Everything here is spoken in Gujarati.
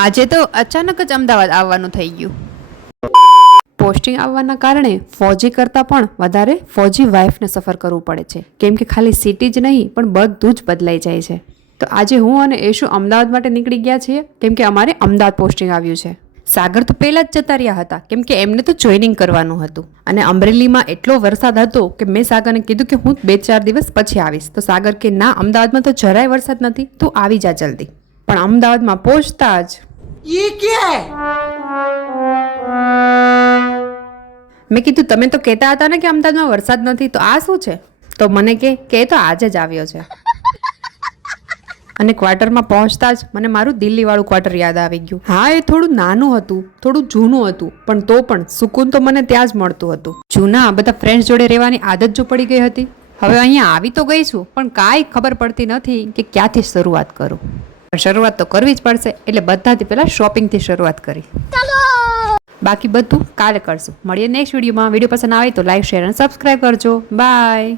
આજે તો અચાનક જ અમદાવાદ આવવાનું થઈ ગયું. પોસ્ટિંગ આવવાના કારણે ફૌજી કરતાં પણ વધારે ફૌજી વાઇફને સફર કરવું પડે છે, કેમ કે ખાલી સિટી જ નહીં પણ બધું જ બદલાઈ જાય છે. તો આજે હું અને એશુ અમદાવાદ માટે નીકળી ગયા છીએ, કેમ કે અમારે અમદાવાદ પોસ્ટિંગ આવ્યું છે. સાગર તો પહેલા જ જતા રહ્યા હતા, કેમ કે એમને તો જોઈનિંગ કરવાનું હતું. અને અમરેલીમાં એટલો વરસાદ હતો કે મેં સાગરને કીધું કે હું 2-4 દિવસ પછી આવીશ. તો સાગર કે ના, અમદાવાદમાં તો જરાય વરસાદ નથી, તું આવી જા જલ્દી. પણ અમદાવાદમાં પહોંચતા જ મેં કીધું તમે તો કહેતા હતા ને કે અમદાવાદમાં વરસાદ નથી, તો આ શું છે? તો મને કે એ તો આજે જ આવ્યો છે. અને ક્વાર્ટરમાં પહોંચતા જ મને મારું દિલ્હીવાળું ક્વાર્ટર યાદ આવી ગયું. હા, એ થોડું નાનું હતું, થોડું જૂનું હતું, પણ તો પણ સુકૂન તો મને ત્યાં જ મળતું હતું. જૂના બધા ફ્રેન્ડ્સ જોડે રહેવાની આદત જો પડી ગઈ હતી. હવે અહીંયા આવી તો ગઈ છું, પણ કાંઈ ખબર પડતી નથી કે ક્યાંથી શરૂઆત કરું. શરૂઆત તો કરવી જ પડશે, એટલે બધાથી પહેલાં શોપિંગથી શરૂઆત કરી. બાકી બધું કાલે કરશું. મળીએ નેક્સ્ટ વિડીયોમાં. વિડીયો પસંદ આવે તો લાઈક, શેર અને સબસ્ક્રાઈબ કરજો. બાય.